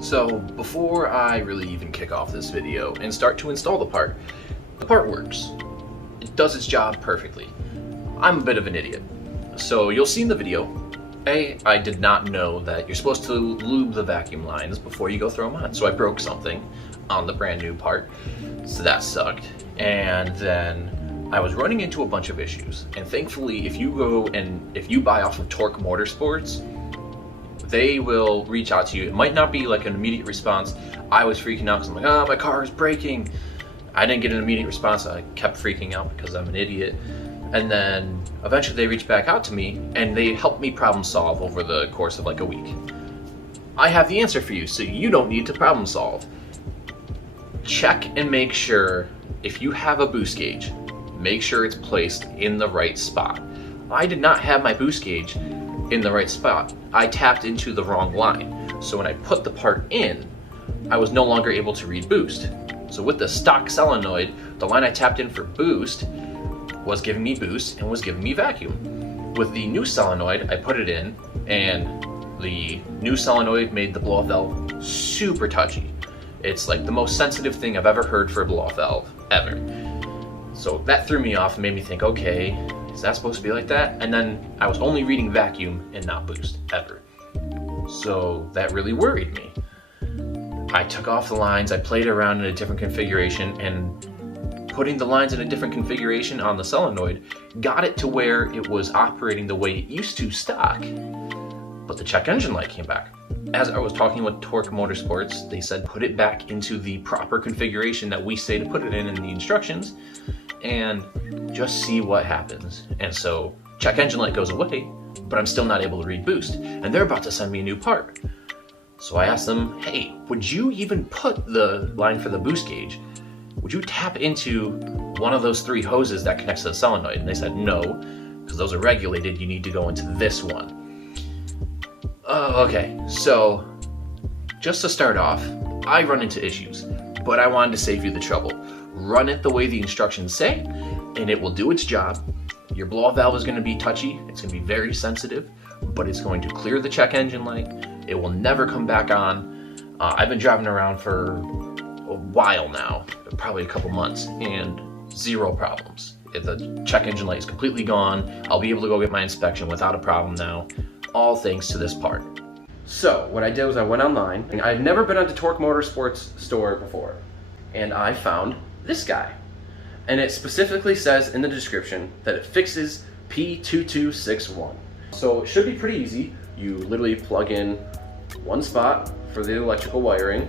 So before I really even kick off this video and start to install the part works. It does its job perfectly. I'm a bit of an idiot. So you'll see in the video, I did not know that you're supposed to lube the vacuum lines before you go throw them on. So I broke something on the brand new part, so that sucked. And then I was running into a bunch of issues. And thankfully, if you buy off of Tork Motorsports, they will reach out to you. It might not be like an immediate response. I was freaking out because I'm like, oh, my car is braking. I didn't get an immediate response. I kept freaking out because I'm an idiot. And then eventually they reached back out to me and they helped me problem solve over the course of like a week. I have the answer for you, so you don't need to problem solve. Check and make sure if you have a boost gauge, make sure it's placed in the right spot. I did not have my boost gauge in the right spot. I tapped into the wrong line. So when I put the part in, I was no longer able to read boost. So with the stock solenoid, the line I tapped in for boost was giving me boost and was giving me vacuum. With the new solenoid, I put it in and the new solenoid made the blow-off valve super touchy. It's like the most sensitive thing I've ever heard for a blow-off valve, ever. So that threw me off and made me think, okay, is that supposed to be like that? And then I was only reading vacuum and not boost, ever. So that really worried me. I took off the lines, I played around in a different configuration, and putting the lines in a different configuration on the solenoid got it to where it was operating the way it used to stock. But the check engine light came back. As I was talking with Tork Motorsports, they said put it back into the proper configuration that we say to put it in the instructions, and just see what happens. And so check engine light goes away, but I'm still not able to read boost, and they're about to send me a new part. So I asked them, hey, would you even put the line for the boost gauge? Would you tap into one of those 3 hoses that connects to the solenoid? And they said no, because those are regulated, you need to go into this one. Okay, so just to start off, I run into issues, but I wanted to save you the trouble. Run it the way the instructions say, and it will do its job. Your blow-off valve is going to be touchy, it's going to be very sensitive, but it's going to clear the check engine light. It will never come back on. I've been driving around for a while now, probably a couple months, and 0 problems. The check engine light is completely gone. I'll be able to go get my inspection without a problem now, all thanks to this part. So what I did was I went online, and I've never been onto Tork Motorsports store before, and I found this guy. And it specifically says in the description that it fixes P2261. So it should be pretty easy. You literally plug in one spot for the electrical wiring,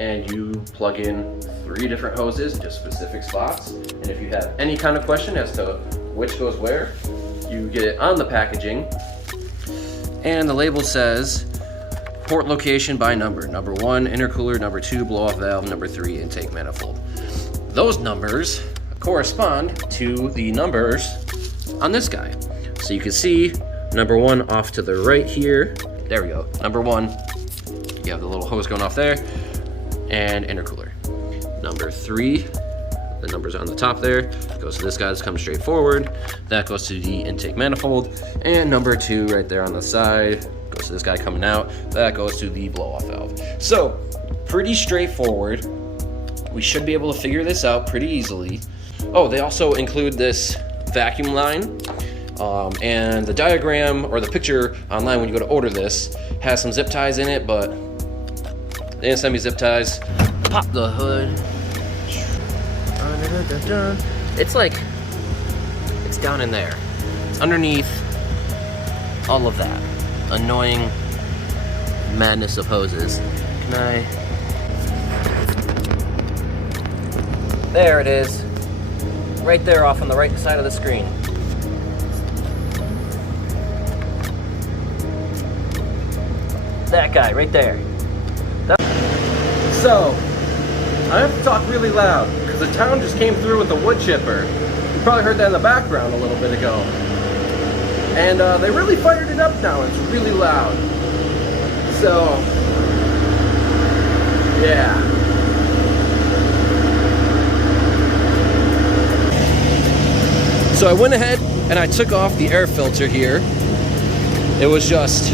and you plug in 3 different hoses into specific spots. And if you have any kind of question as to which goes where, you get it on the packaging. And the label says port location by number. Number 1, intercooler. Number 2, blow-off valve. Number 3, intake manifold. Those numbers correspond to the numbers on this guy. So you can see number 1 off to the right here. There we go. Number 1, you have the little hose going off there, and intercooler. Number 3, the numbers on the top there, goes to this guy that's coming straight forward. That goes to the intake manifold. And number 2 right there on the side goes to this guy coming out. That goes to the blow-off valve. So pretty straightforward. We should be able to figure this out pretty easily. Oh, they also include this vacuum line. And the diagram or the picture online when you go to order this has some zip ties in it, but they didn't send me zip ties. Pop the hood. It's like, it's down in there. It's underneath all of that annoying madness of hoses. Can I? There it is. Right there off on the right side of the screen. That guy right there. So, I have to talk really loud because the town just came through with the wood chipper. You probably heard that in the background a little bit ago. And they really fired it up now. It's really loud. So, yeah. So I went ahead and I took off the air filter here. It was just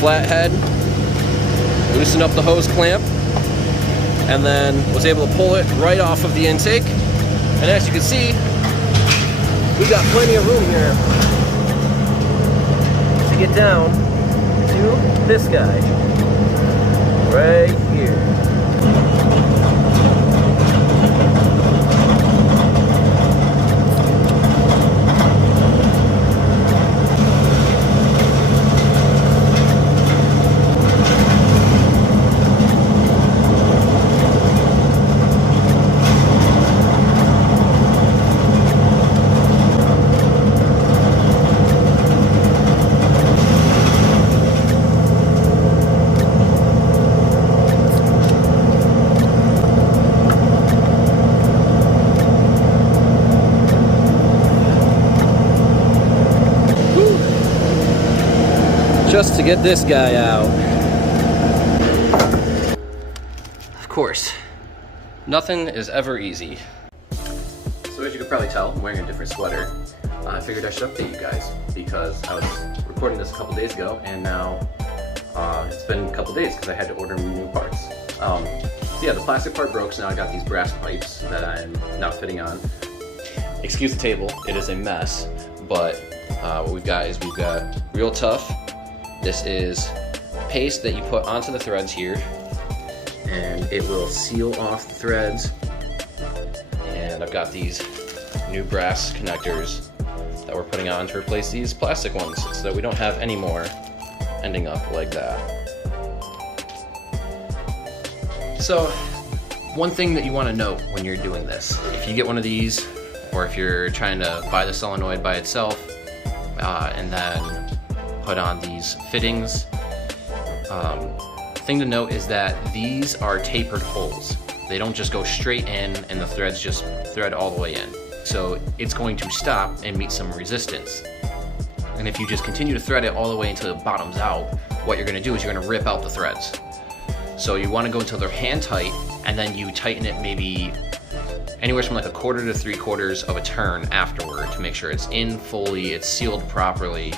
flathead. It loosen up the hose clamp, and then was able to pull it right off of the intake. And as you can see, we got plenty of room here to get down to this guy right here. Just to get this guy out. Of course, nothing is ever easy. So as you could probably tell, I'm wearing a different sweater. I figured I should update you guys because I was recording this a couple days ago, and now it's been a couple days because I had to order new parts. So yeah, the plastic part broke, so now I got these brass pipes that I'm now fitting on. Excuse the table, it is a mess, but what we've got Real Tough. This is paste that you put onto the threads here, and it will seal off the threads. And I've got these new brass connectors that we're putting on to replace these plastic ones so that we don't have any more ending up like that. So one thing that you want to note when you're doing this, if you get one of these, or if you're trying to buy the solenoid by itself and then put on these fittings, thing to note is that these are tapered holes. They don't just go straight in and the threads just thread all the way in. So it's going to stop and meet some resistance. And if you just continue to thread it all the way until it bottoms out, what you're going to do is you're going to rip out the threads. So you want to go until they're hand tight, and then you tighten it maybe anywhere from like 1/4 to 3/4 of a turn afterward to make sure it's in fully, it's sealed properly.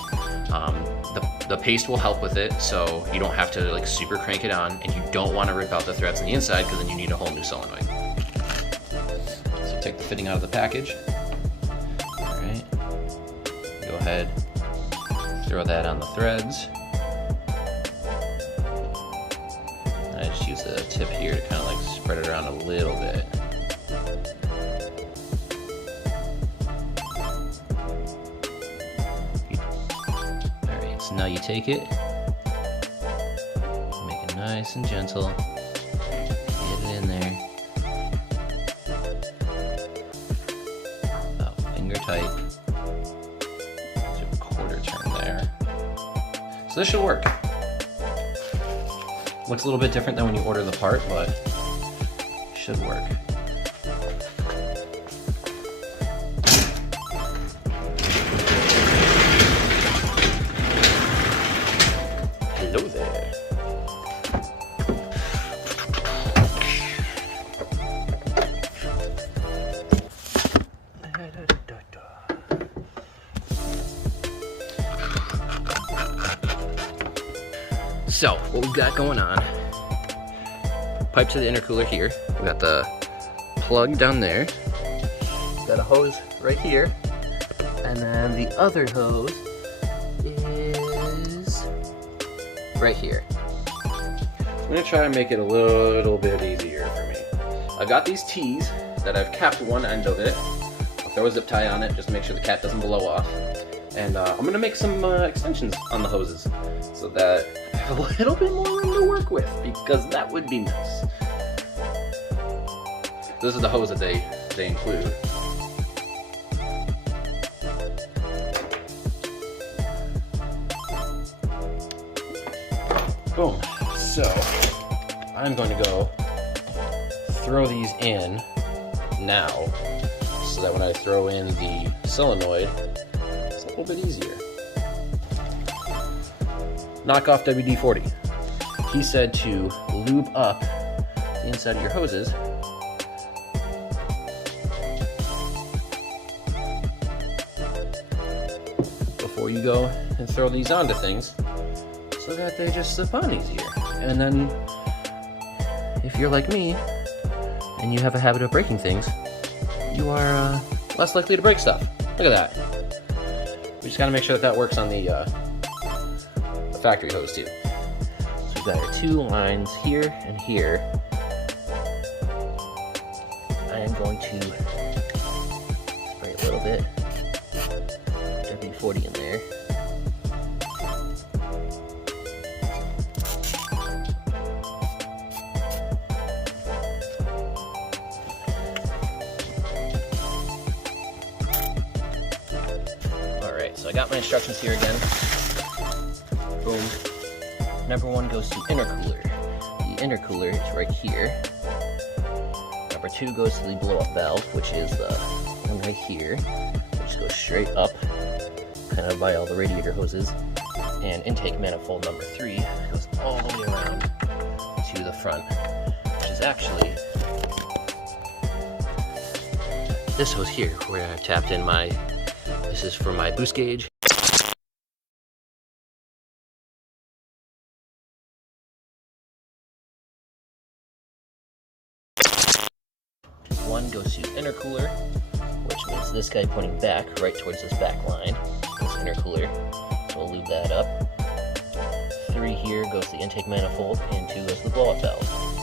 The paste will help with it, so you don't have to like super crank it on, and you don't want to rip out the threads on the inside because then you need a whole new solenoid. So take the fitting out of the package. All right, go ahead, throw that on the threads. And I just use the tip here to kind of like spread it around a little bit. So now you take it, make it nice and gentle, get it in there, about finger tight, just a 1/4 turn there. So this should work. Looks a little bit different than when you order the part, but should work. Hello there. So, what we've got going on, pipe to the intercooler here. We got the plug down there. Got a hose right here. And then the other hose is right here. I'm gonna try and make it a little bit easier for me. I've got these T's that I've capped one end of it. I'll throw a zip tie on it just to make sure the cap doesn't blow off. And I'm gonna make some extensions on the hoses so that I have a little bit more room to work with, because that would be nice. This is the hose that they include. Boom. So I'm going to go throw these in now so that when I throw in the solenoid, it's a little bit easier. Knock off WD-40. He said to lube up the inside of your hoses before you go and throw these onto things, so that they just slip on easier. And then if you're like me, and you have a habit of breaking things, you are less likely to break stuff. Look at that. We just gotta make sure that that works on the factory hose too. So we've got our 2 lines here and here. I am going to spray a little bit WD-40 in there. So I got my instructions here again. Boom. Number 1 goes to intercooler. The intercooler is right here. Number 2 goes to the blow-up valve, which is the one right here, which goes straight up, kind of by all the radiator hoses. And intake manifold number 3 goes all the way around to the front, which is actually this hose here, where I've tapped in my. This is for my boost gauge. One goes to intercooler, which means this guy pointing back right towards this back line. This intercooler, so we'll lube that up. 3 here goes to the intake manifold, and 2 goes to the blow-up valve.